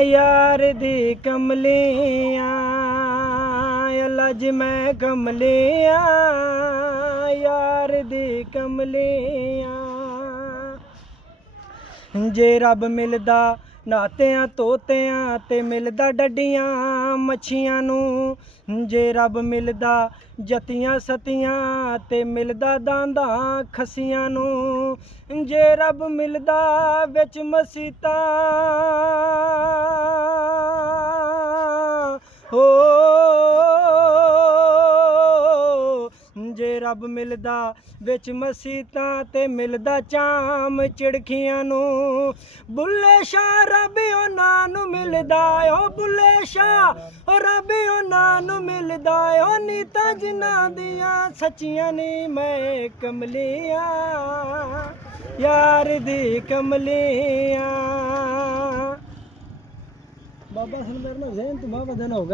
यार दी कमलियां लज मैं कमलियां यार दी कमलियां जे रब मिलदा नातियां तोतियां ते मिलदा डड्डियां मच्छियां नूं जे रब मिलदा जतियां सतियां ते मिलदा दांदां खस्सियां नूं जे रब मिलदा विच मसीतां हो जे रब मिलदा विच मसीतां ते मिलदा चाम चिड़खियां नूं बुल्ले शाह रब उन्हां नूं मिलदा ओ बुल्ले शाह ओ रब उन्हां नूं मिलदा ओ नीतां जिन्हां दियां सच्चियां नी मैं कमलियां यार दी कमलियां बाबा सुन मेरे ना ज़हन तो बाबा दिन हो गया।